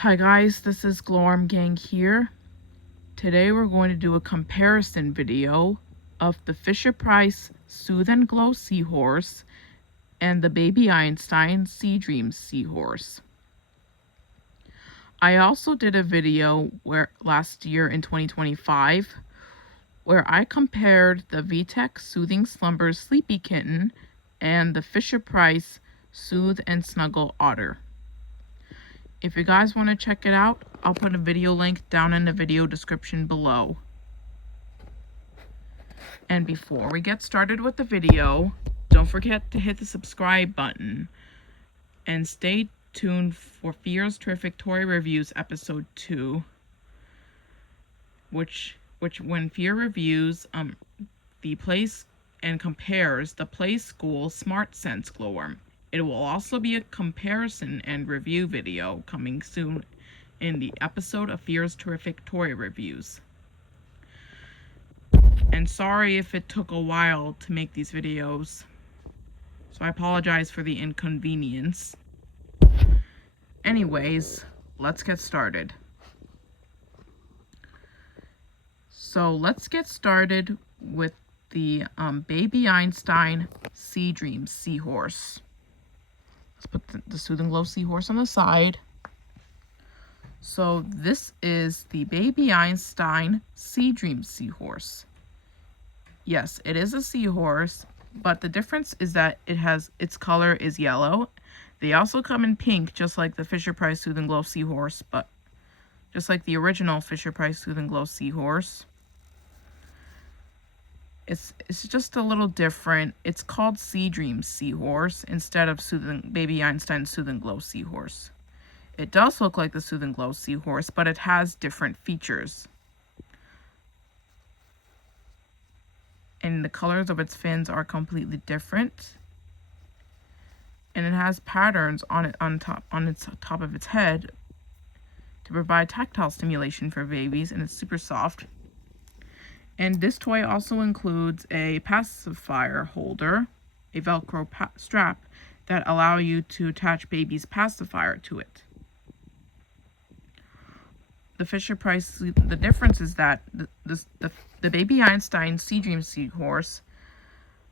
Hi guys, this is Glowworm Gang here. Today we're going to do a comparison video of the Fisher-Price Soothe Glow Seahorse and the Baby Einstein Sea Dreams Seahorse. I also did a video last year in 2025 where I compared the VTech Soothing Slumbers Sleepy Kitten and the Fisher-Price Soothe and Snuggle Otter. If you guys want to check it out, I'll put a video link down in the video description below. And before we get started with the video, don't forget to hit the subscribe button. And stay tuned for Fier's Terrific Toy Reviews Episode 2. Which when Fier reviews the place and compares the Play School Smart Sense Glowworm. It will also be a comparison and review video coming soon in the episode of Fier's Terrific Toy Reviews. And sorry if it took a while to make these videos, so I apologize for the inconvenience. Anyways, let's get started. So let's get started with the Baby Einstein Sea Dreams Seahorse. Let's put the Soothing Glow Seahorse on the side. So this is the Baby Einstein Sea Dreams Seahorse. Yes, it is a seahorse, but the difference is that its color is yellow. They also come in pink, just like the Fisher-Price Soothe Glow Seahorse, but just like the original Fisher-Price Soothe Glow Seahorse. It's just a little different. It's called Sea Dreams Seahorse instead of Baby Einstein Soothe Glow Seahorse. It does look like the Soothe Glow Seahorse, but it has different features. And the colors of its fins are completely different. And it has patterns on its top of its head to provide tactile stimulation for babies, and it's super soft. And this toy also includes a pacifier holder, a Velcro strap that allow you to attach baby's pacifier to it. The Fisher-Price, the difference is that the Baby Einstein Sea Dreams Seahorse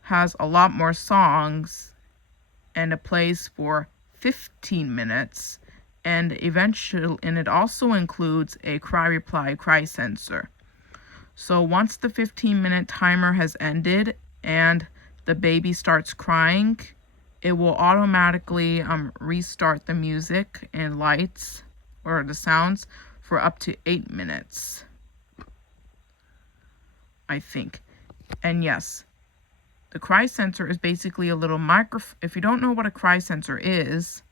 has a lot more songs, and it plays for 15 minutes, and it also includes a cry sensor. So once the 15-minute timer has ended and the baby starts crying, it will automatically restart the music and lights or the sounds for up to 8 minutes, I think. And yes, the cry sensor is basically a little microphone. If you don't know what a cry sensor is,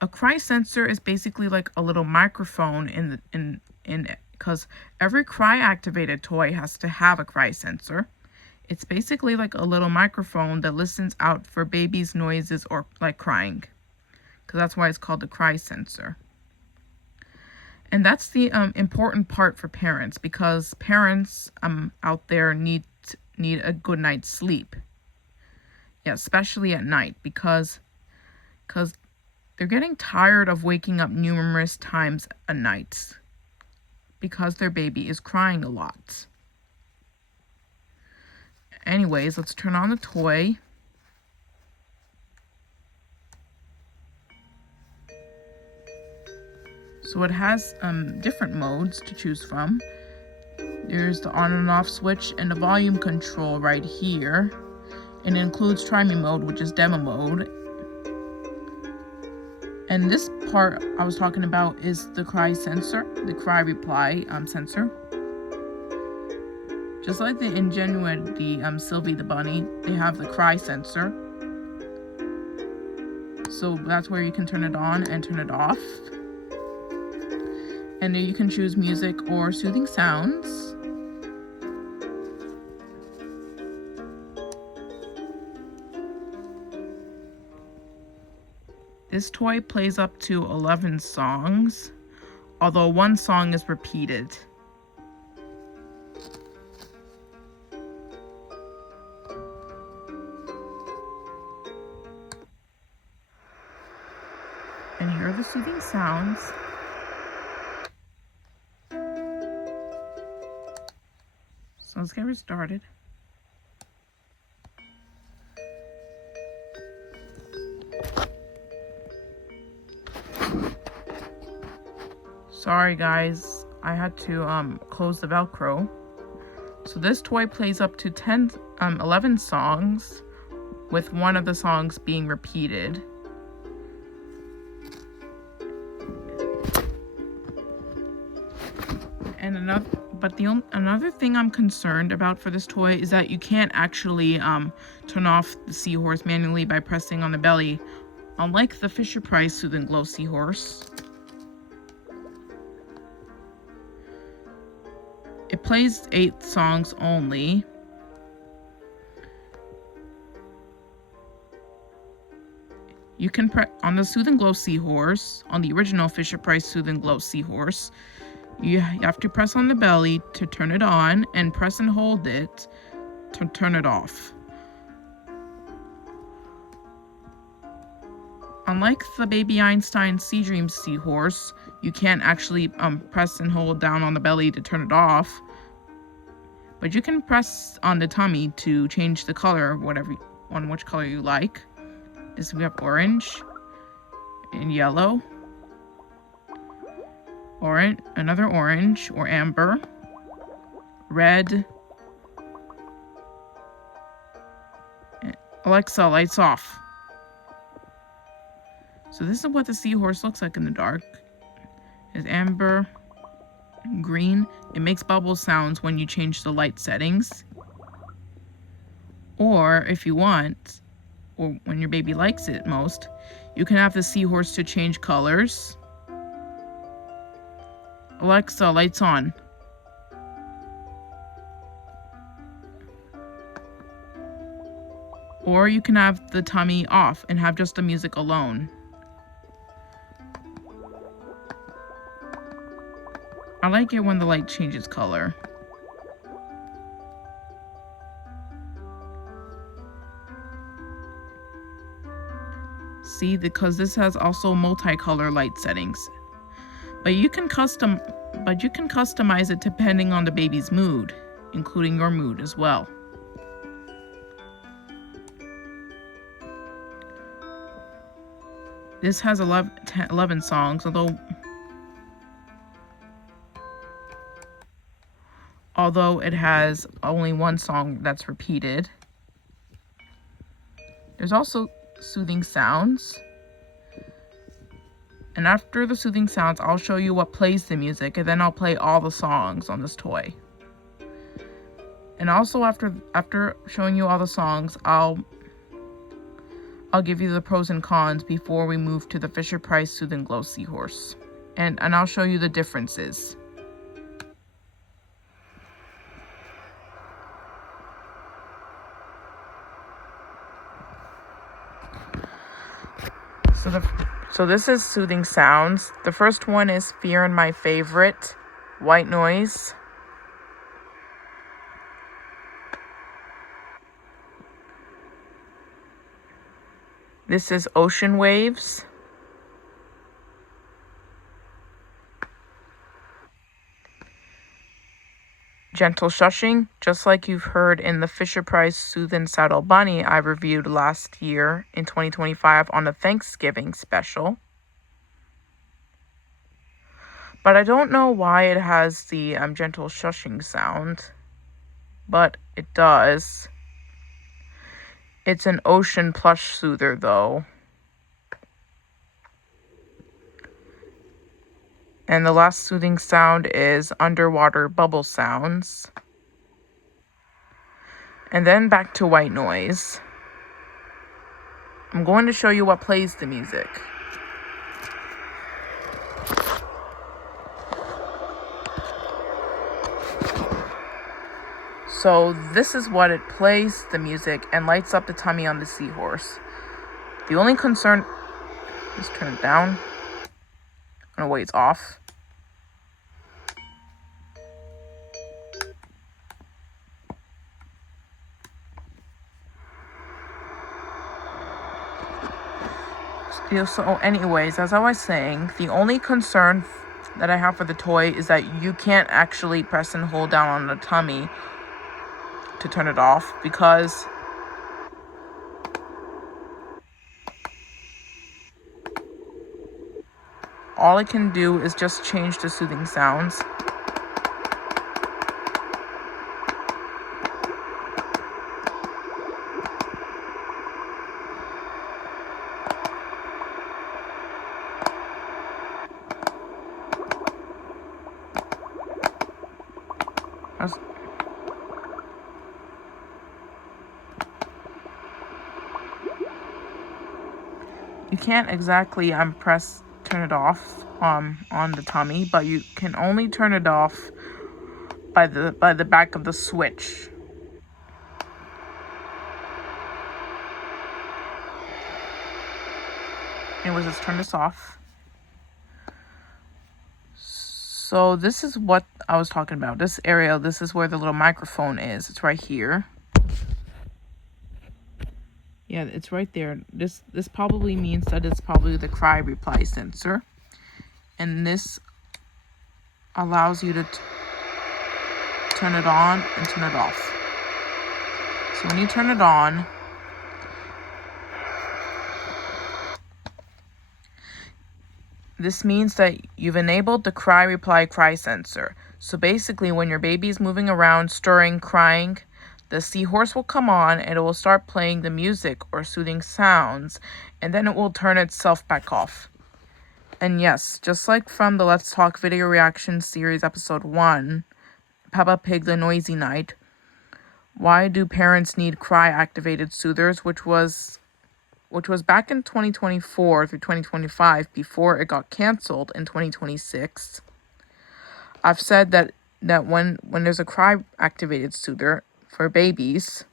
a cry sensor is basically like a little microphone in it. Because every cry-activated toy has to have a cry sensor. It's basically like a little microphone that listens out for baby's noises or like crying. Because that's why it's called the cry sensor. And that's the important part for parents, because parents out there need a good night's sleep. Yeah, especially at night, because they're getting tired of waking up numerous times a night, because their baby is crying a lot. Anyways, let's turn on the toy. So it has different modes to choose from. There's the on and off switch and the volume control right here. And it includes Try Me mode, which is demo mode. And this part I was talking about is the cry sensor, the cry reply sensor. Just like the Ingenuity Sylvie the Bunny, they have the cry sensor. So that's where you can turn it on and turn it off. And then you can choose music or soothing sounds. This toy plays up to 11 songs, although one song is repeated. And here are the soothing sounds. So let's get started. Sorry guys, I had to close the Velcro. So this toy plays up to 11 songs, with one of the songs being repeated. And another thing I'm concerned about for this toy is that you can't actually turn off the seahorse manually by pressing on the belly, unlike the Fisher-Price Soothe Glow Seahorse. It plays 8 songs only. You can press on the Soothe Glow Seahorse, on the original Fisher-Price Soothe Glow Seahorse. You have to press on the belly to turn it on and press and hold it to turn it off. Unlike the Baby Einstein Sea Dream Seahorse, you can't actually press and hold down on the belly to turn it off, but you can press on the tummy to change the color, which color you like. This we have orange and yellow, orange, another orange or amber, red. Alexa, lights off. So this is what the seahorse looks like in the dark. It's amber, green. It makes bubble sounds when you change the light settings. Or if you want, or when your baby likes it most, you can have the seahorse to change colors. Alexa, lights on. Or you can have the tummy off and have just the music alone. I like it when the light changes color. See, because this has also multicolor light settings. But you can customize it depending on the baby's mood, including your mood as well. This has 11 songs, although it has only one song that's repeated. There's also soothing sounds. And after the soothing sounds, I'll show you what plays the music, and then I'll play all the songs on this toy. And also after showing you all the songs, I'll give you the pros and cons before we move to the Fisher-Price Soothe Glow Seahorse. And I'll show you the differences. So this is soothing sounds. The first one is Fear and My Favorite, White Noise. This is Ocean Waves. Gentle Shushing, just like you've heard in the Fisher-Price Soothe Saddle Bunny I reviewed last year in 2025 on a Thanksgiving special. But I don't know why it has the gentle shushing sound, but it does. It's an ocean plush soother though. And the last soothing sound is Underwater Bubble Sounds. And then back to White Noise. I'm going to show you what plays the music. So this is what it plays the music and lights up the tummy on the seahorse. The only concern, let's turn it down. I'm gonna wait, it's off. So anyways, as I was saying, the only concern that I have for the toy is that you can't actually press and hold down on the tummy to turn it off, because all it can do is just change the soothing sounds. You can't exactly turn it off on the tummy, but you can only turn it off by the back of the switch. Anyways, let's turn this off. So this is what I was talking about. This area, this is where the little microphone is. It's right here. Yeah, it's right there. This probably means that it's probably the cry reply sensor. And this allows you to turn it on and turn it off. So when you turn it on, this means that you've enabled the cry reply cry sensor. So basically, when your baby's moving around, stirring, crying, the seahorse will come on and it will start playing the music or soothing sounds, and then it will turn itself back off. And yes, just like from the Let's Talk Video Reaction Series episode 1, Peppa Pig the Noisy Night, why do parents need cry activated soothers, which was back in 2024 through 2025 before it got canceled in 2026. I've said that when there's a cry activated soother for babies,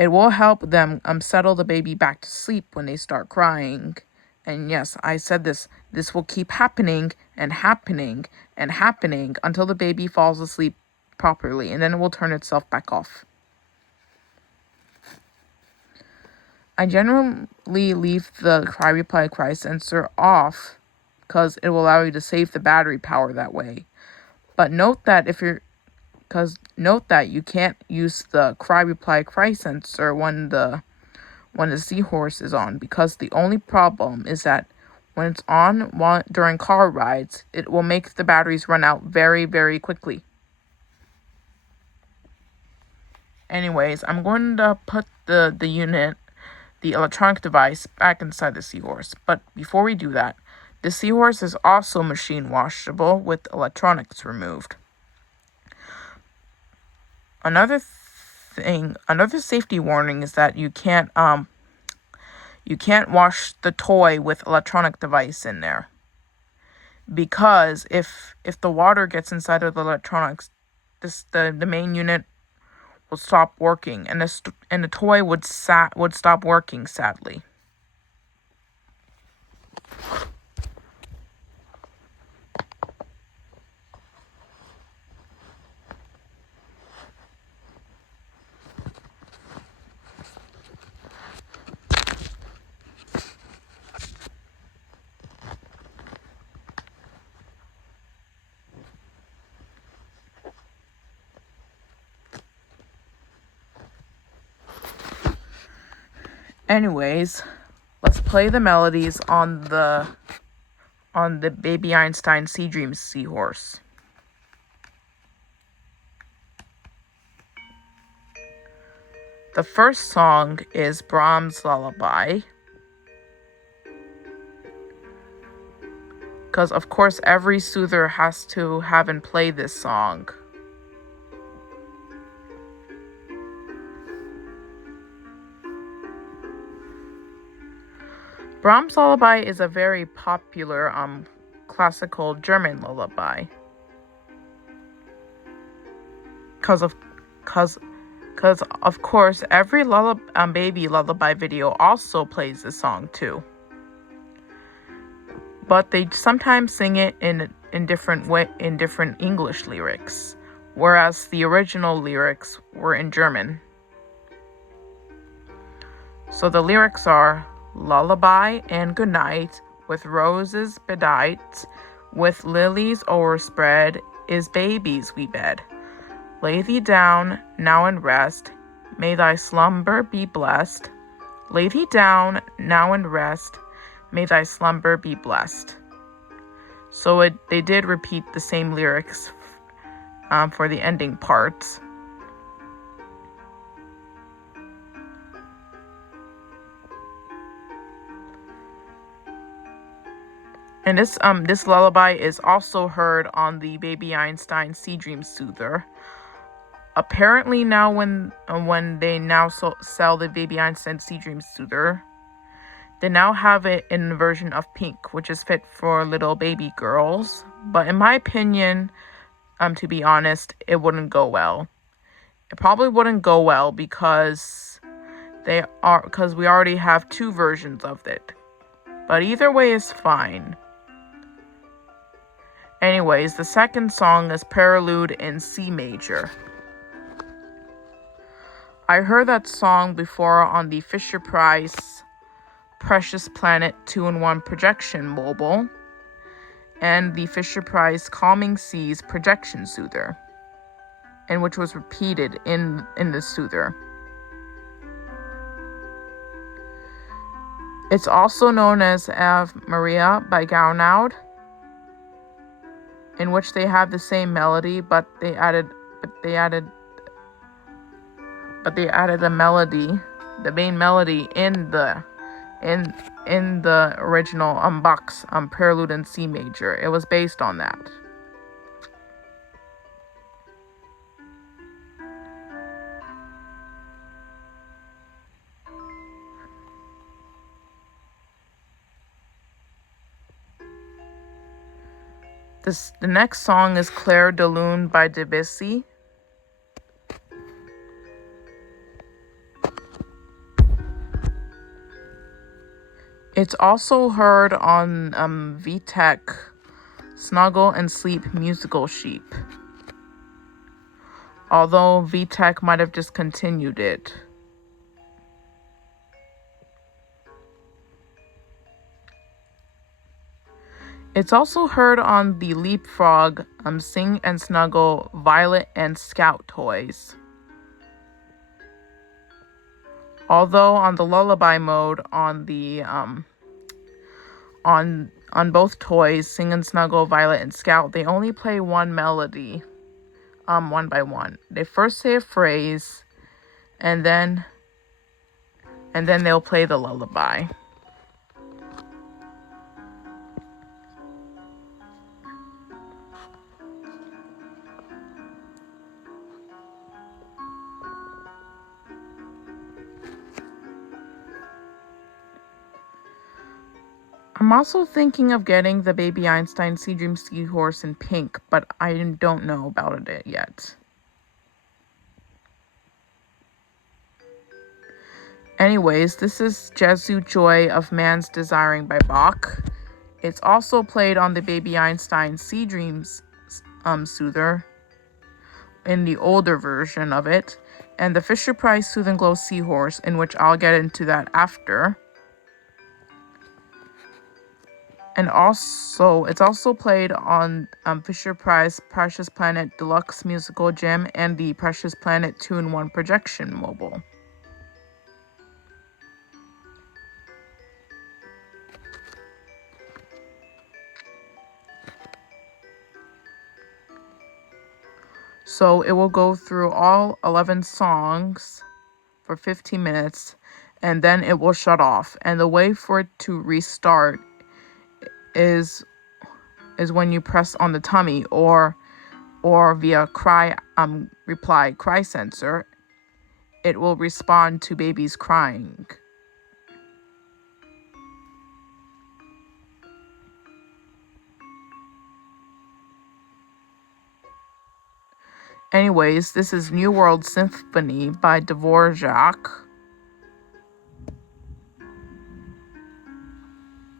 it will help them settle the baby back to sleep when they start crying. And yes, I said this will keep happening and happening and happening until the baby falls asleep properly, and then it will turn itself back off. I generally leave the cry reply cry sensor off because it will allow you to save the battery power that way. But note that you can't use the cry reply cry sensor when the seahorse is on, because the only problem is that when it's on during car rides, it will make the batteries run out very, very quickly. Anyways, I'm going to put the unit, the electronic device, back inside the seahorse. But before we do that, the seahorse is also machine washable with electronics removed. Another safety warning is that you can't wash the toy with electronic device in there, because if the water gets inside of the electronics, the main unit will stop working, and the toy would stop working, sadly. Anyways, let's play the melodies on the Baby Einstein Sea Dreams Seahorse. The first song is Brahms Lullaby, because of course every soother has to have and play this song. Brahms Lullaby is a very popular classical German lullaby, because of course every baby lullaby video also plays this song too, but they sometimes sing it in different English lyrics, whereas the original lyrics were in German. So the lyrics are: Lullaby and Goodnight, with roses bedight, with lilies o'erspread, is baby's wee bed. Lay thee down now and rest, may thy slumber be blessed. Lay thee down now and rest, may thy slumber be blessed. So they did repeat the same lyrics for the ending parts. And this lullaby is also heard on the Baby Einstein Sea Dream Soother. Apparently now when they now sell the Baby Einstein Sea Dream Soother, they now have it in a version of pink, which is fit for little baby girls. But in my opinion, to be honest, it wouldn't go well. It probably wouldn't go well because we already have two versions of it. But either way is fine. Anyways, the second song is Prelude in C major. I heard that song before on the Fisher-Price Precious Planet 2-in-1 projection mobile and the Fisher-Price Calming Seas projection soother, and which was repeated in the soother. It's also known as Ave Maria by Gaunaud, in which they have the same melody, but they added the melody, the main melody in the original Bach's Prelude in C major. It was based on that. The next song is Clair de Lune by Debussy. It's also heard on VTech, Snuggle and Sleep Musical Sheep, although VTech might have discontinued it. It's also heard on the Leapfrog, Sing and Snuggle, Violet and Scout toys. Although on the lullaby mode on the on both toys, Sing and Snuggle, Violet and Scout, they only play one melody, one by one. They first say a phrase, and then they'll play the lullaby. I'm also thinking of getting the Baby Einstein Sea Dream Seahorse in pink, but I don't know about it yet. Anyways, this is Jesu Joy of Man's Desiring by Bach. It's also played on the Baby Einstein Sea Dreams soother in the older version of it, and the Fisher-Price Soothe Glow Seahorse, in which I'll get into that after. And also, it's also played on Fisher-Price Precious Planet Deluxe Musical Gym and the Precious Planet 2-in-1 projection mobile. So it will go through all 11 songs for 15 minutes, and then it will shut off. And the way for it to restart is when you press on the tummy or via reply cry sensor. It will respond to babies crying. Anyways, this is New World Symphony by Dvorak.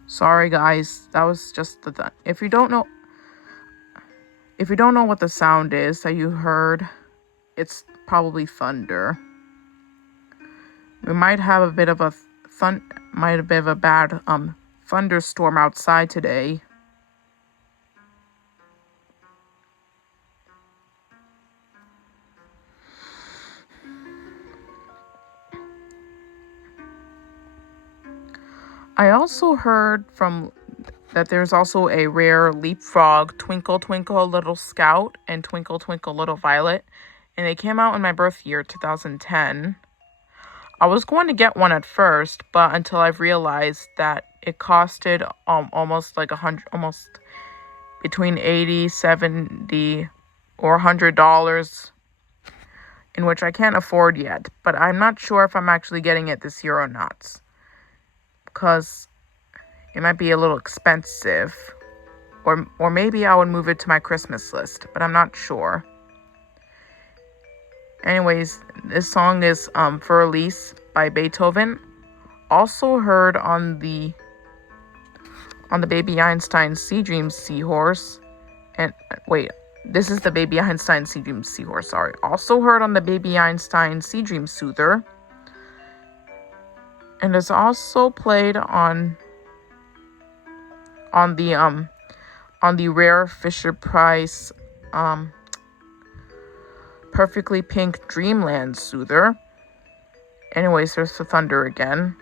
Sorry guys, that was just the if you don't know what the sound is that you heard, it's probably thunder. We might have a bit of a might have been a bad thunderstorm outside today. I also heard that there's also a rare leapfrog, Twinkle Twinkle Little Scout, and Twinkle Twinkle Little Violet, and they came out in my birth year, 2010. I was going to get one at first, but until I've realized that it costed almost like almost between $80, $70, or $100, in which I can't afford yet. But I'm not sure if I'm actually getting it this year or not, because it might be a little expensive, or maybe I would move it to my Christmas list, but I'm not sure. Anyways, this song is for Elise by Beethoven, also heard on the Baby Einstein Sea Dream Seahorse, and wait, this is the Baby Einstein Sea Dream Seahorse, sorry. Also heard on the Baby Einstein Sea Dream Soother, and is also played on the rare Fisher-Price Perfectly Pink Dreamland Soother. Anyways, there's the thunder again.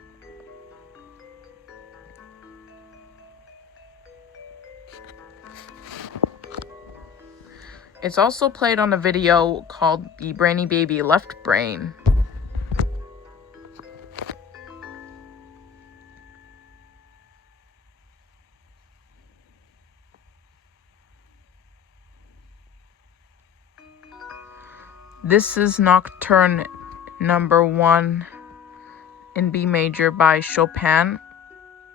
It's also played on a video called The Brainy Baby Left Brain. This is Nocturne number 1 in B major by Chopin.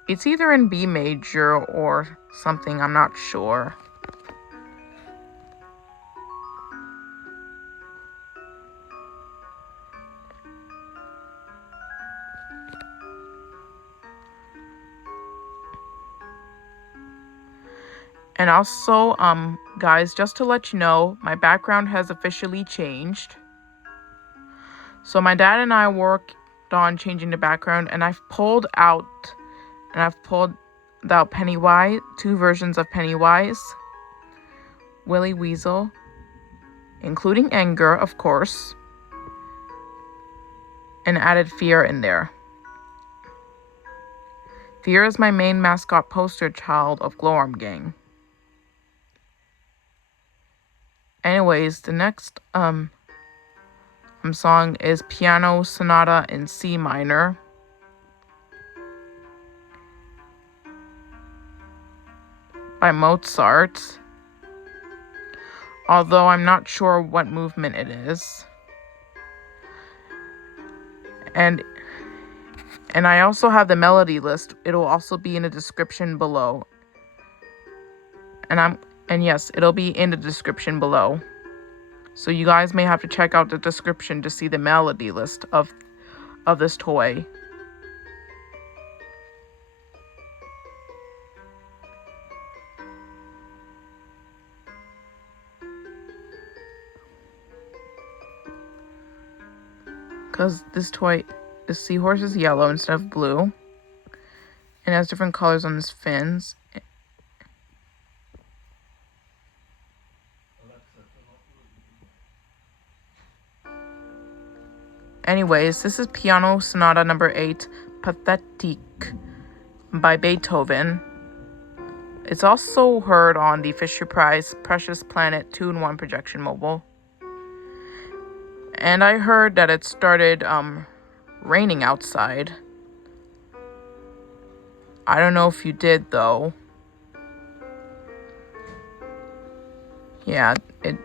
It's either in B major or something, I'm not sure. And also, guys, just to let you know, my background has officially changed. So my dad and I worked on changing the background, and I've pulled out Pennywise, 2 versions of Pennywise, Willy Weasel, including Anger, of course, and added Fear in there. Fear is my main mascot poster child of Glowworm Gang. Anyways, the next song is Piano Sonata in C minor by Mozart, although I'm not sure what movement it is. And I also have the melody list. It'll also be in the description below. And yes, it'll be in the description below. So you guys may have to check out the description to see the melody list of this toy. Because this seahorse is yellow instead of blue. And it has different colors on its fins. Anyways, this is Piano Sonata number 8, Pathétique by Beethoven. It's also heard on the Fisher-Price Precious Planet 2-in-1 projection mobile. And I heard that it started raining outside. I don't know if you did though. Yeah, it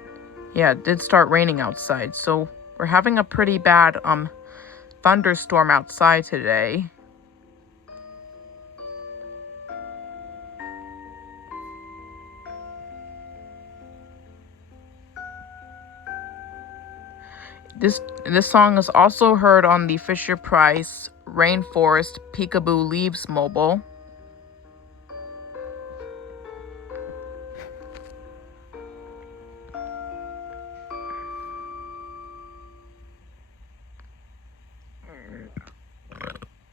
did start raining outside. So we're having a pretty bad thunderstorm outside today. This song is also heard on the Fisher-Price Rainforest Peekaboo Leaves mobile.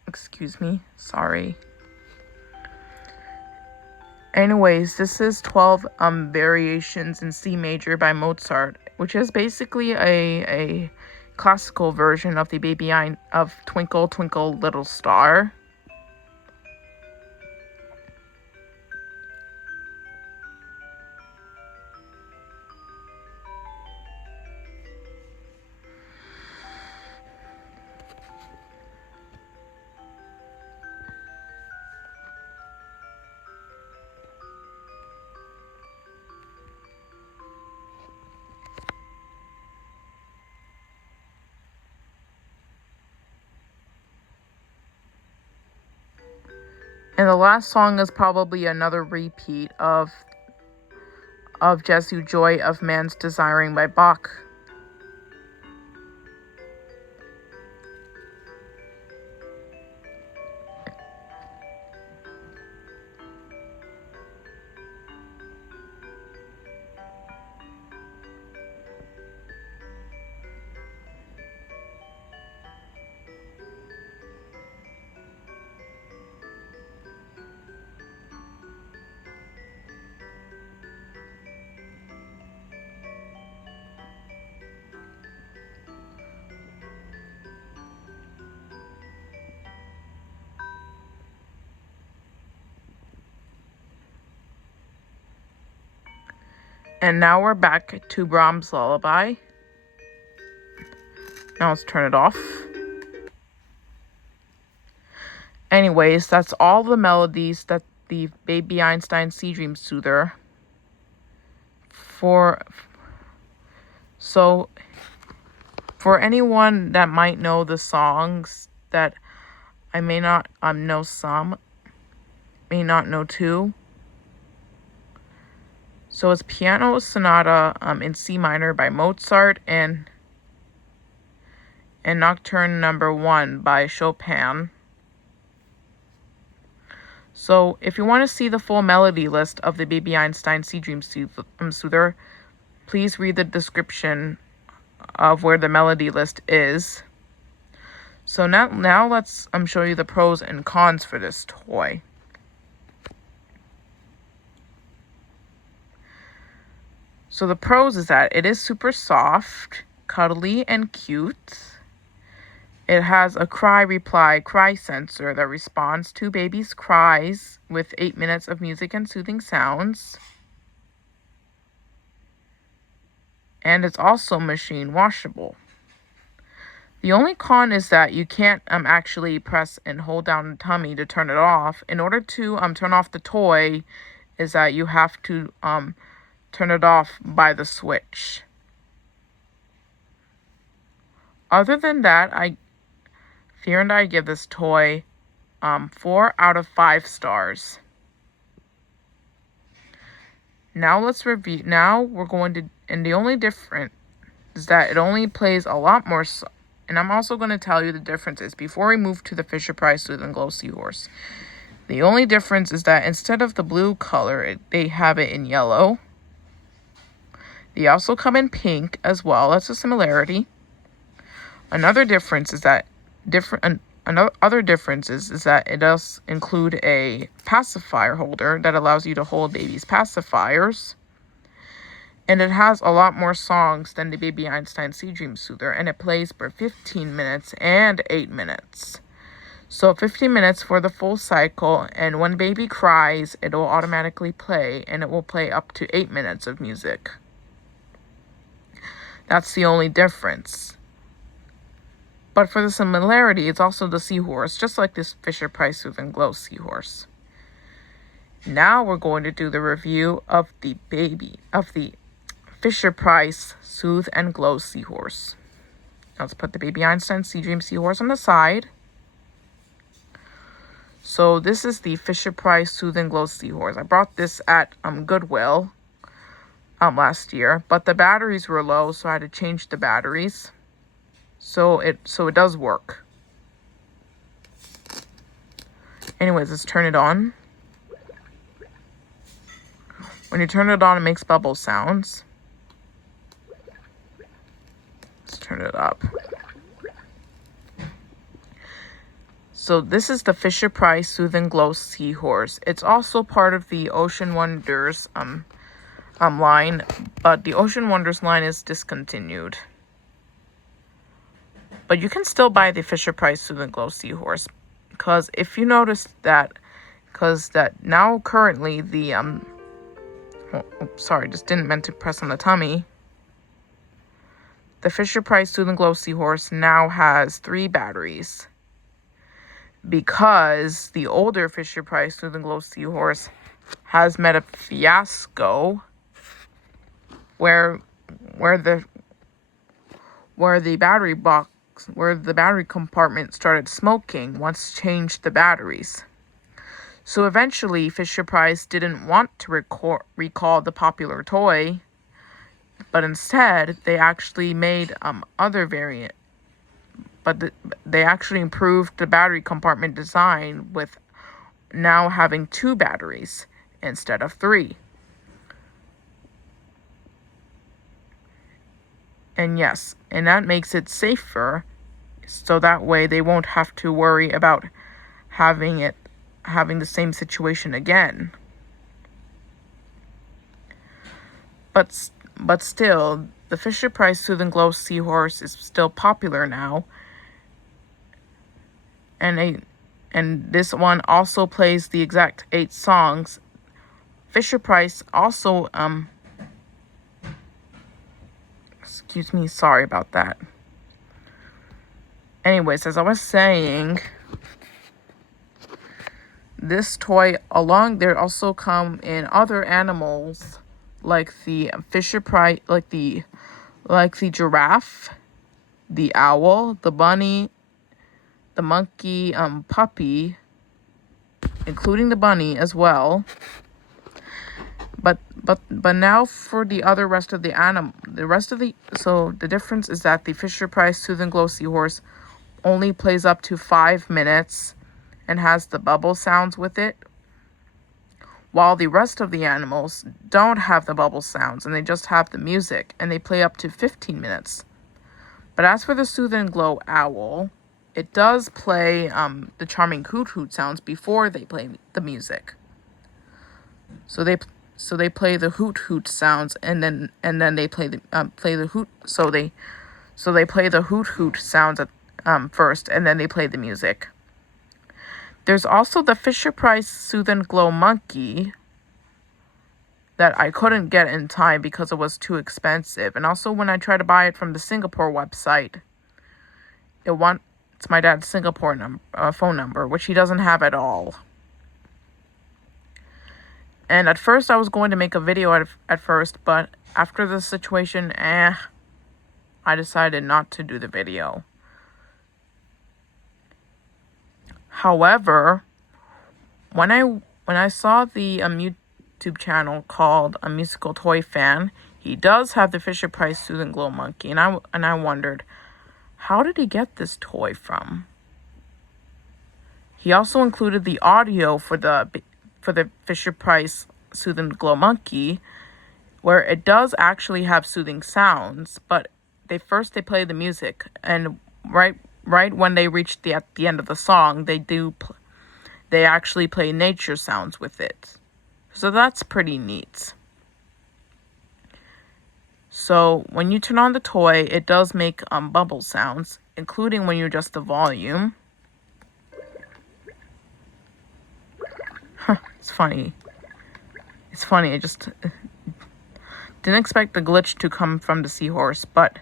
Excuse excuse me. Sorry. Anyways, this is 12 variations in C major by Mozart, which is basically a classical version of the of Twinkle Twinkle Little Star. And the last song is probably another repeat of Jesu, Joy of Man's Desiring by Bach. And now we're back to Brahms Lullaby. Now let's turn it off. Anyways, that's all the melodies that the Baby Einstein Sea Dream Soother So for anyone that might know the songs that I may not know some, may not know two. So it's Piano Sonata in C minor by Mozart and Nocturne No. 1 by Chopin. So if you want to see the full melody list of the Baby Einstein Sea Dream Soother, please read the description of where the melody list is. So now let's show you the pros and cons for this toy. So the pros is that it is super soft, cuddly, and cute. It has a cry sensor that responds to baby's cries with 8 minutes of music and soothing sounds. And it's also machine washable. The only con is that you can't actually press and hold down the tummy to turn it off. In order to turn off the toy is that you have to turn it off by the switch. Other than that, Fear and I give this toy 4 out of 5 stars. Now let's review. Now we're going to, and the only difference is that it only plays a lot more. And I'm also going to tell you the differences before we move to the Fisher-Price Soothe Glow Seahorse. The only difference is that instead of the blue color, they have it in yellow. They also come in pink as well. That's a similarity. Another difference is that other differences is that it does include a pacifier holder that allows you to hold baby's pacifiers. And it has a lot more songs than the Baby Einstein Sea Dream Soother, and it plays for 15 minutes and 8 minutes. So 15 minutes for the full cycle, and when baby cries, it will automatically play, and it will play up to 8 minutes of music. That's the only difference. But for the similarity, it's also the Seahorse, just like this Fisher-Price Soothe Glow Seahorse. Now we're going to do the review of the Fisher-Price Soothe Glow Seahorse. Now let's put the Baby Einstein Sea Dream Seahorse on the side. So this is the Fisher-Price Soothe Glow Seahorse. I brought this at Goodwill last year, but the batteries were low, so I had to change the batteries. So it does work. Anyways, let's turn it on. When you turn it on, it makes bubble sounds. Let's turn it up. So this is the Fisher-Price Soothe Glow Seahorse. It's also part of the Ocean Wonders line, but the Ocean Wonders line is discontinued. But you can still buy the Fisher-Price Soothe Glow Seahorse, because if you notice that, now currently the sorry, just didn't meant to press on the tummy. The Fisher-Price Soothe Glow Seahorse now has 3 batteries, because the older Fisher-Price Soothe Glow Seahorse has met a fiasco where the battery box, where the battery compartment started smoking once changed the batteries. So eventually Fisher-Price didn't want to recall the popular toy, but instead they actually made other variant. But they actually improved the battery compartment design with now having 2 batteries instead of 3. And yes, and that makes it safer, so that way they won't have to worry about having the same situation again. But still, the Fisher-Price Soothe Glow Seahorse is still popular now. And this one also plays the exact 8 songs. Fisher-Price also excuse me, sorry about that. Anyways, as I was saying, this toy there also come in other animals like the Fisher-Price, like the giraffe, the owl, the bunny, the monkey, puppy, including the bunny as well. But now for the rest of the animal, so the difference is that the Fisher-Price Soothe Glow Seahorse only plays up to 5 minutes and has the bubble sounds with it, while the rest of the animals don't have the bubble sounds and they just have the music, and they play up to 15 minutes. But as for the Soothe Glow Owl, it does play the charming hoot hoot sounds before they play the music. So they play the hoot hoot sounds, and then they play the hoot. So they play the hoot hoot sounds first, and then they play the music. There's also the Fisher-Price Soothe Glow Monkey that I couldn't get in time because it was too expensive. And also when I tried to buy it from the Singapore website, it's my dad's Singapore phone number, which he doesn't have at all. And at first I was going to make a video at first, but after the situation, I decided not to do the video. However, when I saw the YouTube channel called A Musical Toy Fan, he does have the Fisher-Price Soothe Glow Monkey, and I wondered, how did he get this toy from? He also included the audio for the Fisher-Price Soothe Glow Monkey, where it does actually have soothing sounds, but they play the music, and right when they reach at the end of the song, they actually play nature sounds with it. So that's pretty neat. So when you turn on the toy, it does make bubble sounds, including when you adjust the volume. It's funny. I just didn't expect the glitch to come from the seahorse, but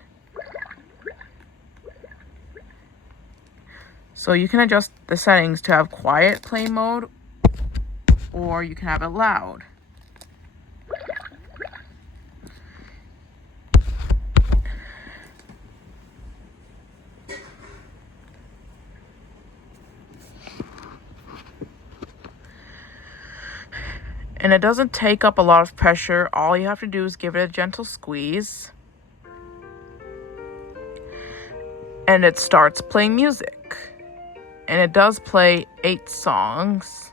so you can adjust the settings to have quiet play mode, or you can have it loud. And it doesn't take up a lot of pressure. All you have to do is give it a gentle squeeze, and it starts playing music. And it does play 8 songs,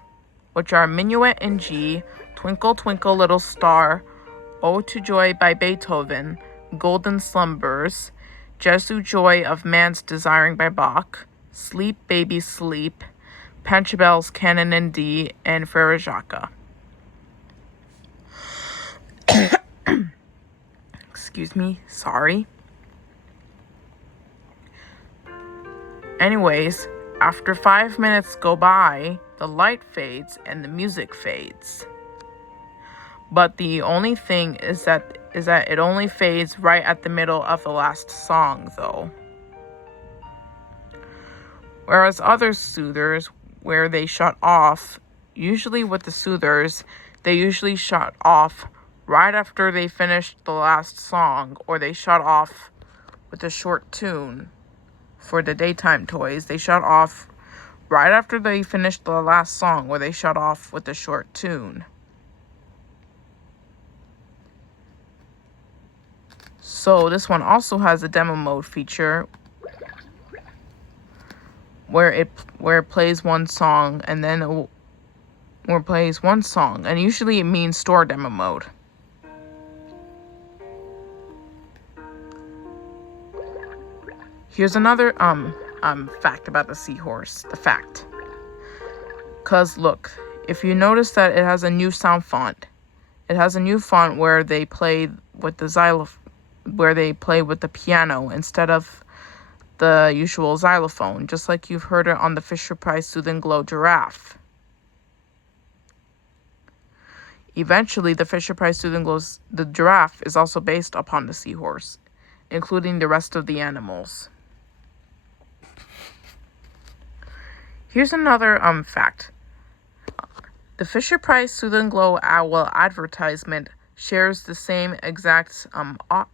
which are Minuet in G, Twinkle Twinkle Little Star, Ode to Joy by Beethoven, Golden Slumbers, Jesu Joy of Man's Desiring by Bach, Sleep Baby Sleep, Panchabel's Canon in D, and Frere-Jacques. Excuse me, sorry. Anyways, after 5 minutes go by, the light fades and the music fades. But the only thing is that it only fades right at the middle of the last song, though. Whereas other soothers, where they shut off, usually with the soothers, they usually shut off right after they finished the last song, or they shut off with a short tune. For the daytime toys, they shut off right after they finished the last song, or they shut off with a short tune. So this one also has a demo mode feature where it plays one song and then it plays one song, and usually it means store demo mode. Here's another fact about the Seahorse. The fact. Cause look, if you notice that it has a new sound font. It has a new font where they play with the piano instead of the usual xylophone, just like you've heard it on the Fisher-Price Soothe Glow Giraffe. Eventually, the Fisher-Price Soothe Glow the Giraffe is also based upon the Seahorse, including the rest of the animals. Here's another fact. The Fisher-Price Soothe Glow Owl advertisement shares the same exact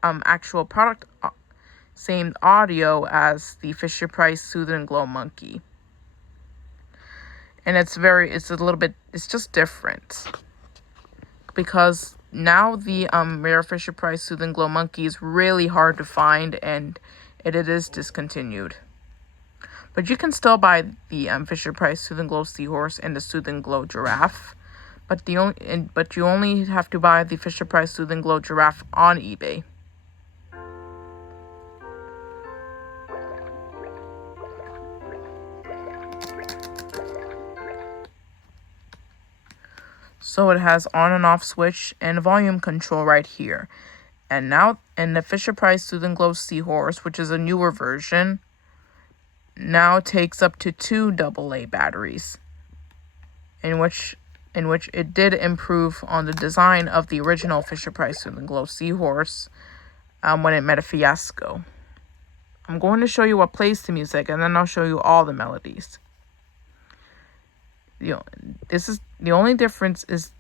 actual product, same audio as the Fisher-Price Soothe Glow Monkey. And it's just different. Because now the rare Fisher-Price Soothe Glow Monkey is really hard to find, and it is discontinued. But you can still buy the Fisher-Price Soothe Glow Seahorse and the Soothe Glow Giraffe. But you only have to buy the Fisher-Price Soothe Glow Giraffe on eBay. So it has on and off switch and volume control right here. And the Fisher-Price Soothe Glow Seahorse, which is a newer version, now takes up to 2 AA batteries, in which it did improve on the design of the original Fisher-Price Soothe Glow Seahorse when it met a fiasco. I'm going to show you what plays the music, and then I'll show you all the melodies. The only difference is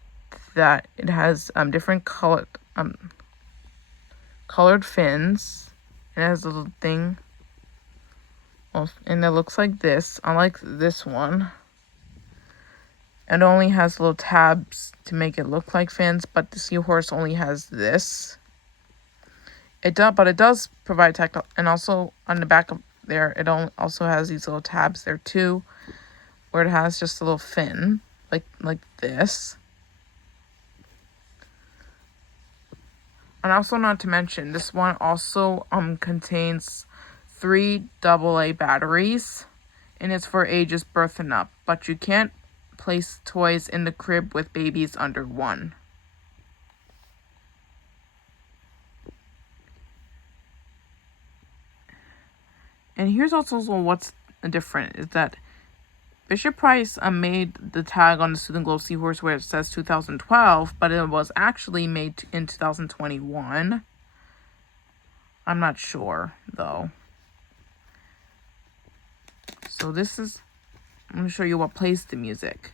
that it has different colored fins. It has a little thing. And it looks like this, unlike this one. It only has little tabs to make it look like fins, but the Seahorse only has this. But it does provide tactile, and also on the back of there, it also has these little tabs there too, where it has just a little fin, like this. And also, not to mention, this one also contains 3 AA batteries, and it's for ages birth and up, but you can't place toys in the crib with babies under 1. And here's also what's different, is that Fisher-Price made the tag on the Soothe Glow Seahorse where it says 2012, but it was actually made in 2021. I'm not sure, though. So I'm going to show you what plays the music.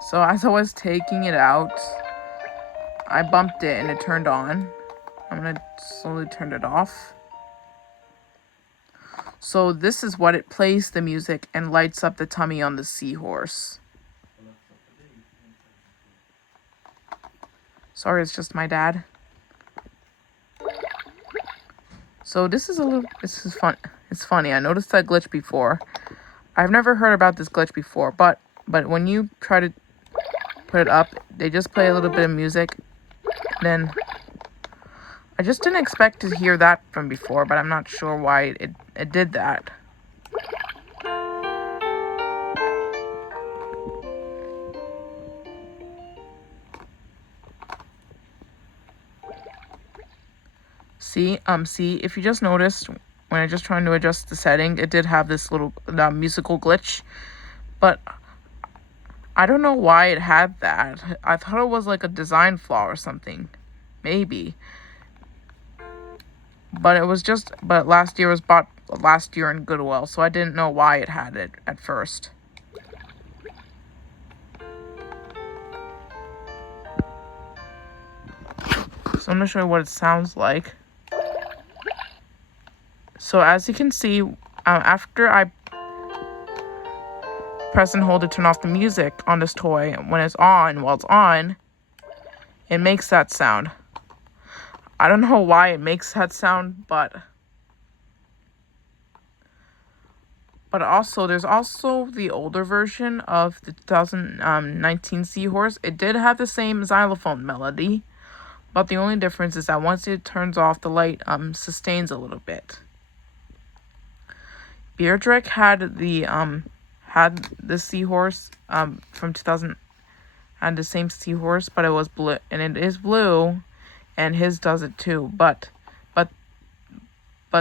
So as I was taking it out, I bumped it and it turned on. I'm going to slowly turn it off. So this is what it plays the music and lights up the tummy on the Seahorse. Sorry, it's just my dad. So this is fun. It's funny. I noticed that glitch before. I've never heard about this glitch before, but when you try to put it up, they just play a little bit of music, then I just didn't expect to hear that from before, but I'm not sure why it did that. See, if you just noticed, when I just trying to adjust the setting, it did have this little musical glitch, but I don't know why it had that. I thought it was like a design flaw or something, maybe. But it was just, but last year was bought last year in Goodwill, so I didn't know why it had it at first. So I'm gonna show you what it sounds like. So as you can see, after I press and hold to turn off the music on this toy, when it's on, while it's on, it makes that sound. I don't know why it makes that sound, but also there's also the older version of the 2019 Seahorse. It did have the same xylophone melody, but the only difference is that once it turns off, the light sustains a little bit. Dvorak had the Seahorse from 2000, had the same Seahorse, but it was blue, and it is blue, and his does it too. But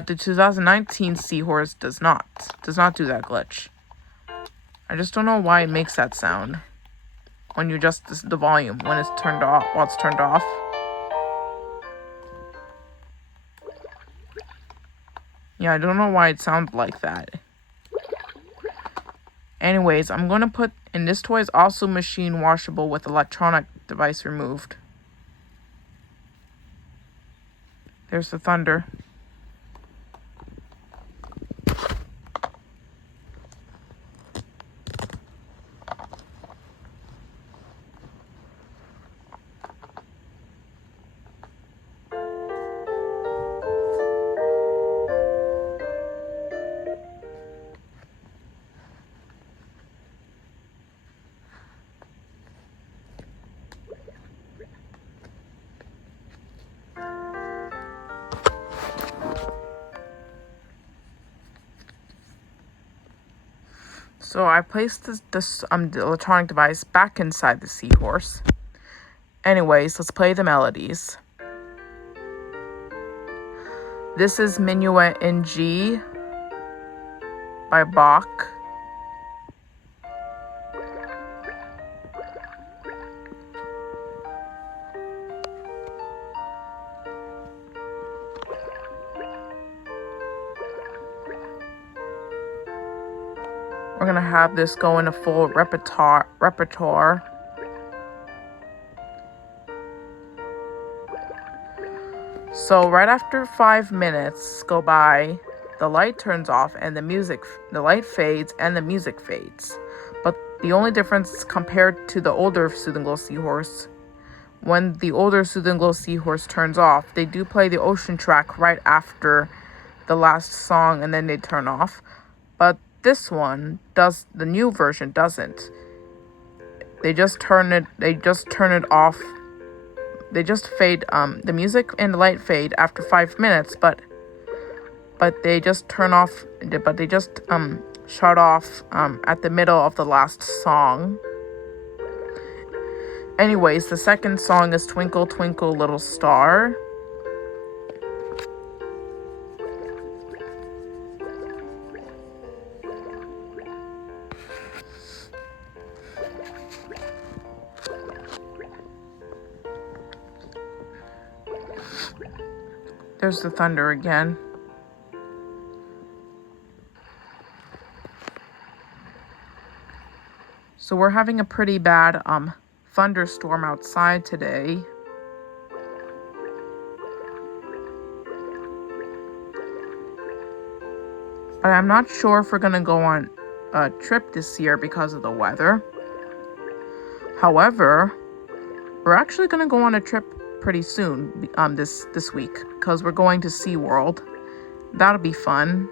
the 2019 Seahorse does not do that glitch. I just don't know why it makes that sound when you adjust the volume when it's turned off. While it's turned off. Yeah, I don't know why it sounds like that. Anyways, I'm going to put, and this toy is also machine washable with electronic device removed. There's the thunder. So I placed this the electronic device back inside the Seahorse. Anyways, let's play the melodies. This is Minuet in G by Bach. We're gonna have this go in a full repertoire. So right after 5 minutes go by, the light turns off and the light fades and the music fades. But the only difference compared to the older Soothe Glow Seahorse, when the older Soothe Glow Seahorse turns off, they do play the ocean track right after the last song and then they turn off. But this one the new version doesn't. They just turn it off. They just fade the music and the light fade after 5 minutes, but they just turn off, but they just shut off at the middle of the last song. Anyways, the second song is Twinkle Twinkle Little Star. There's the thunder again. So we're having a pretty bad thunderstorm outside today. But I'm not sure if we're gonna go on a trip this year because of the weather. However, we're actually gonna go on a trip pretty soon this week because we're going to SeaWorld. That'll be fun.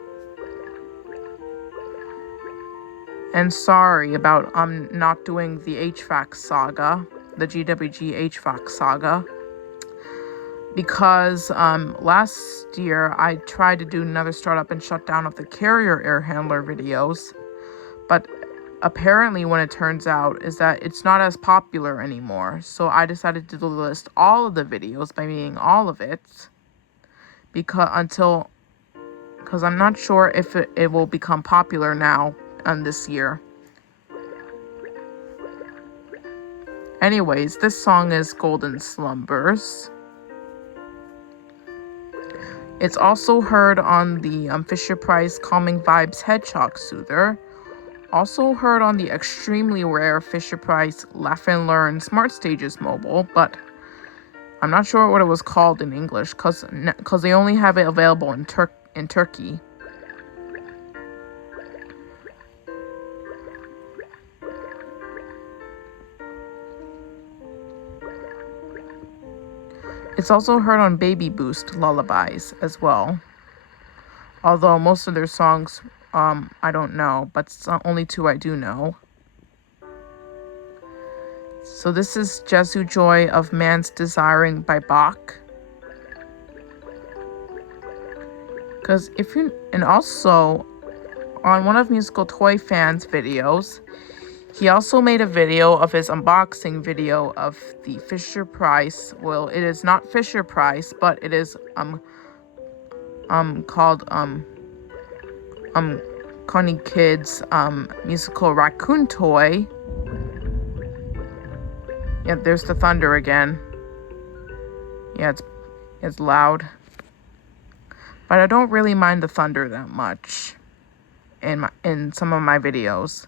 And sorry about not doing the HVAC saga, the GWG HVAC saga. because last year I tried to do another startup and shut down of the carrier air handler videos, but apparently when it turns out is that it's not as popular anymore. So I decided to list all of the videos by meaning all of it, because I'm not sure if it will become popular now this year. Anyways, this song is Golden Slumbers. It's also heard on the Fisher-Price Calming Vibes Head Shock Soother. Also heard on the extremely rare Fisher-Price Laugh and Learn Smart Stages Mobile, but I'm not sure what it was called in English because they only have it available in Turkey. It's also heard on Baby Boost lullabies as well. Although most of their songs, I don't know, but only 2 I do know. So this is Jesu Joy of Man's Desiring by Bach. And also on one of Musical Toy Fans' videos, he also made a video of his unboxing video of the Fisher-Price. Well, it is not Fisher-Price, but it is called Connie Kid's musical raccoon toy. Yeah, there's the thunder again. Yeah, it's loud. But I don't really mind the thunder that much in some of my videos.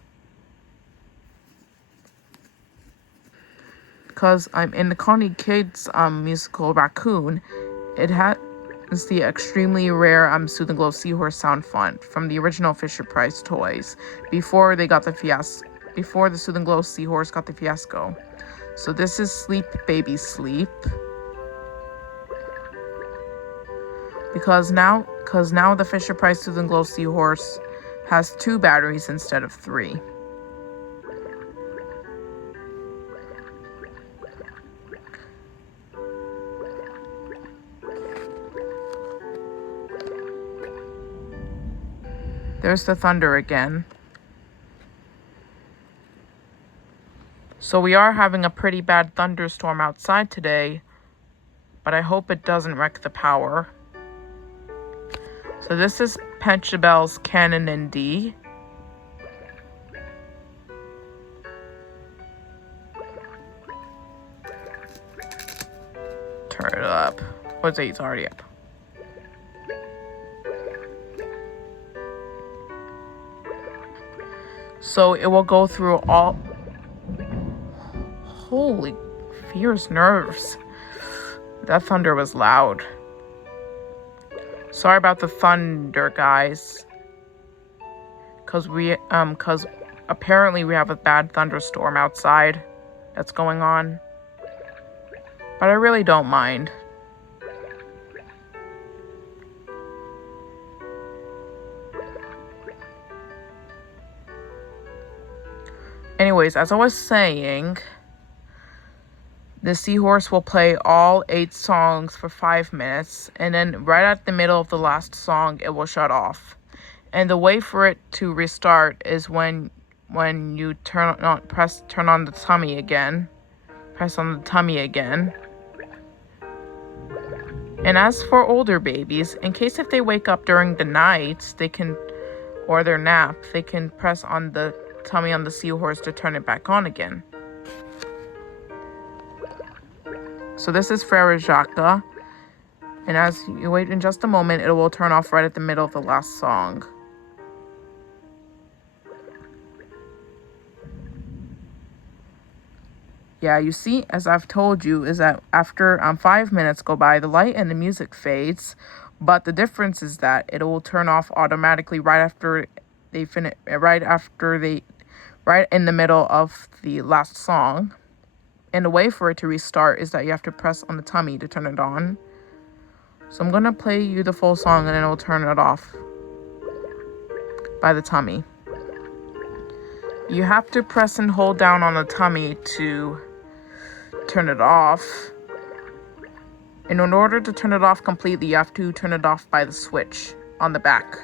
Because I'm in the Connie Kid's musical Raccoon, it has the extremely rare Soothe Glow Seahorse sound font from the original Fisher-Price toys before they got the fiasco. Before the Soothe Glow Seahorse got the fiasco. So this is Sleep Baby Sleep. Because now the Fisher-Price Soothe Glow Seahorse has 2 batteries instead of 3. There's the thunder again. So we are having a pretty bad thunderstorm outside today, but I hope it doesn't wreck the power. So this is Pachelbel's Canon in D. Turn it up. What's it? It's already up. So it will go through all... Holy fierce nerves. That thunder was loud. Sorry about the thunder, guys. Cause apparently we have a bad thunderstorm outside that's going on. But I really don't mind. Anyways, as I was saying, the Seahorse will play all 8 songs for 5 minutes, and then right at the middle of the last song, it will shut off. And the way for it to restart is when you turn on the tummy again. Press on the tummy again. And as for older babies, in case if they wake up during the night, or their nap, they can press on the tummy on the Seahorse to turn it back on again. So this is Frere Jacques, and as you wait in just a moment, it will turn off right at the middle of the last song. Yeah, you see, as I've told you, is that after 5 minutes go by, the light and the music fades, but the difference is that it will turn off automatically right in the middle of the last song. And the way for it to restart is that you have to press on the tummy to turn it on. So I'm going to play you the full song and then it will turn it off by the tummy. You have to press and hold down on the tummy to turn it off. And in order to turn it off completely, you have to turn it off by the switch on the back.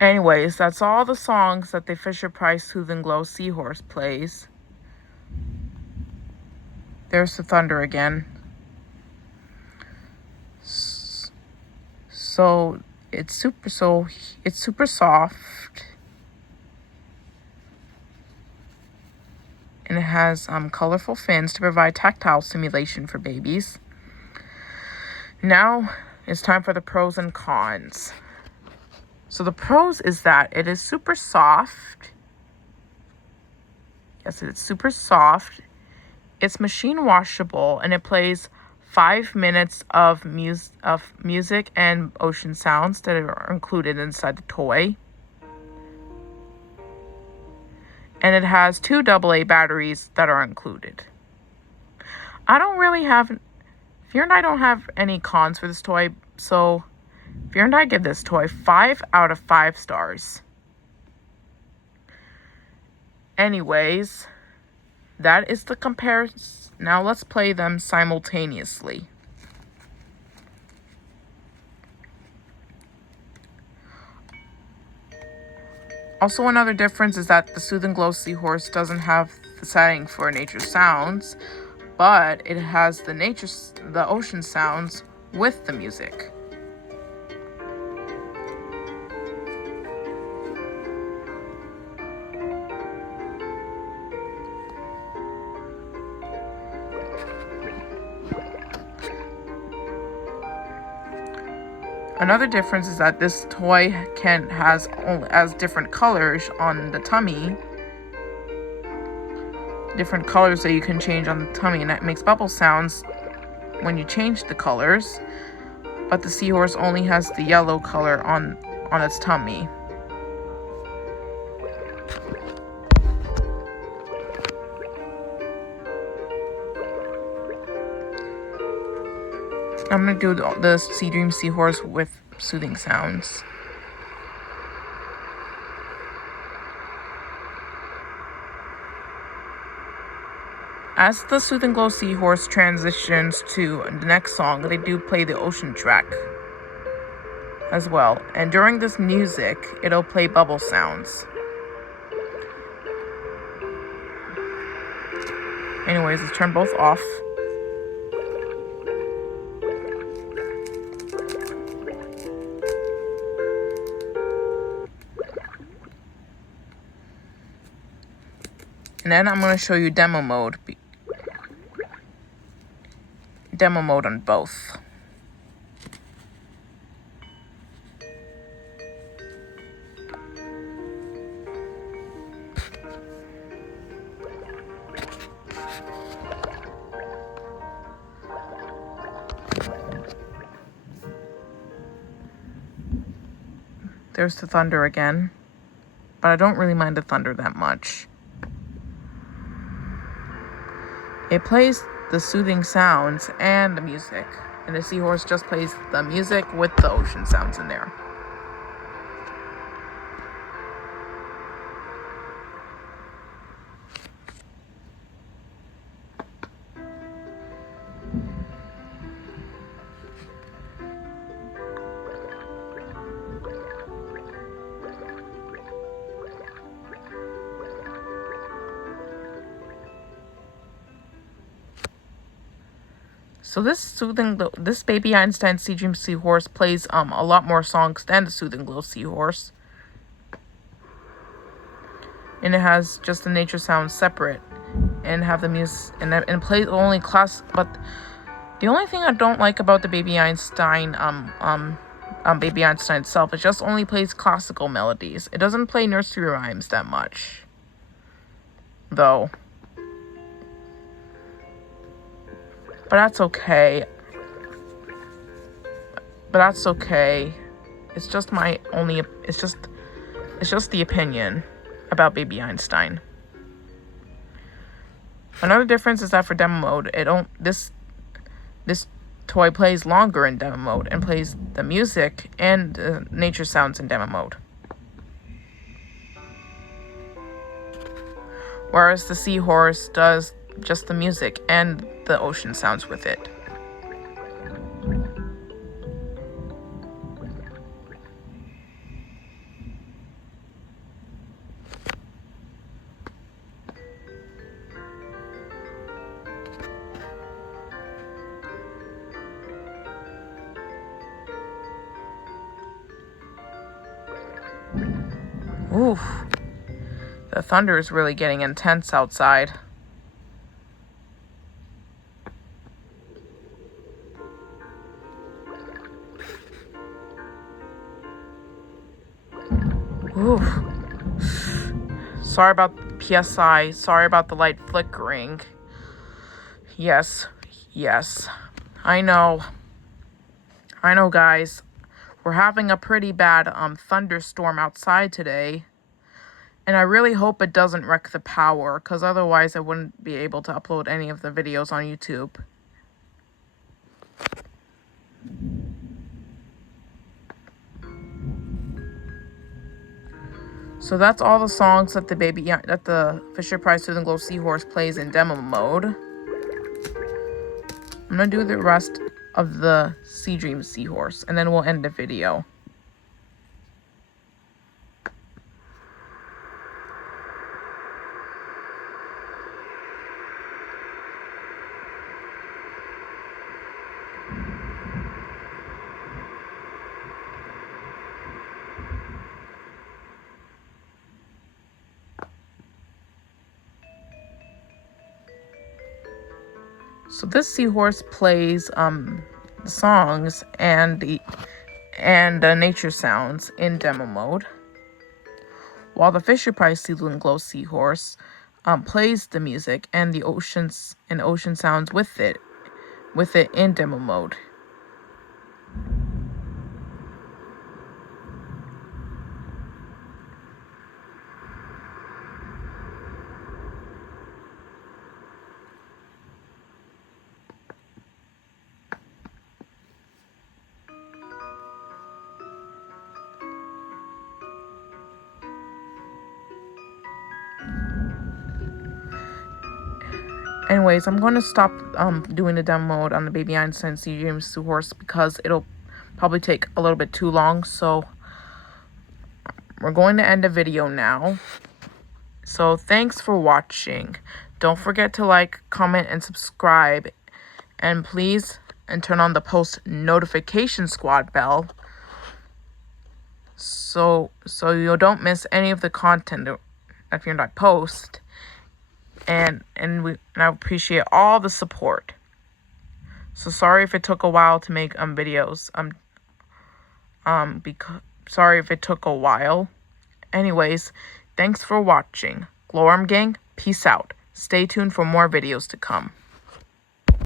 Anyways, that's all the songs that the Fisher-Price Soothe Glow Seahorse plays. There's the thunder again. So it's super soft. And it has colorful fins to provide tactile stimulation for babies. Now it's time for the pros and cons. So the pros is that it is super soft. Yes, it's super soft. It's machine washable, and it plays 5 minutes of music and ocean sounds that are included inside the toy. And it has 2 AA batteries that are included. Fear and I don't have any cons for this toy, so Fear and I give this toy 5 out of 5 stars. Anyways, that is the comparison. Now let's play them simultaneously. Also, another difference is that the Soothe Glow Seahorse doesn't have the setting for nature sounds, but it has the ocean sounds with the music. Another difference is that this toy has different colors on the tummy. Different colors that you can change on the tummy, and that makes bubble sounds when you change the colors. But the seahorse only has the yellow color on its tummy. I'm going to do the Sea Dream Seahorse with soothing sounds. As the Soothe Glow Seahorse transitions to the next song, they do play the ocean track as well. And during this music, it'll play bubble sounds. Anyways, let's turn both off. And then I'm going to show you demo mode. Demo mode on both. There's the thunder again. But I don't really mind the thunder that much. It plays the soothing sounds and the music. And the seahorse just plays the music with the ocean sounds in there. So this Baby Einstein Sea Dream Seahorse plays a lot more songs than the Soothe Glow Seahorse. And it has just the nature sounds separate and have the music and plays only class. But the only thing I don't like about the Baby Einstein Baby Einstein itself, it just only plays classical melodies. It doesn't play nursery rhymes that much, though. But that's okay. It's just it's just the opinion about Baby Einstein. Another difference is that for demo mode, this toy plays longer in demo mode and plays the music and nature sounds in demo mode. Whereas the Seahorse does just the music and the ocean sounds with it. Oof. The thunder is really getting intense outside. Oof. Sorry about PSI. Sorry about the light flickering. Yes. I know, guys. We're having a pretty bad thunderstorm outside today. And I really hope it doesn't wreck the power, because otherwise I wouldn't be able to upload any of the videos on YouTube. So that's all the songs that the Fisher-Price Soothe Glow Seahorse plays in demo mode. I'm going to do the rest of the Sea Dream Seahorse, and then we'll end the video. So this Seahorse plays the songs and the nature sounds in demo mode, while the Fisher-Price Soothe Glow Seahorse plays the music and the ocean sounds with it in demo mode. Anyways, I'm going to stop doing the demo mode on the Baby Einstein Sea Dream Seahorse because it'll probably take a little bit too long. So we're going to end the video now. So thanks for watching. Don't forget to like, comment, and subscribe. And please turn on the post notification squad bell so you don't miss any of the content that you're not post. And I appreciate all the support. So sorry if it took a while to make videos. Sorry if it took a while. Anyways, thanks for watching. Glowworm gang, peace out. Stay tuned for more videos to come.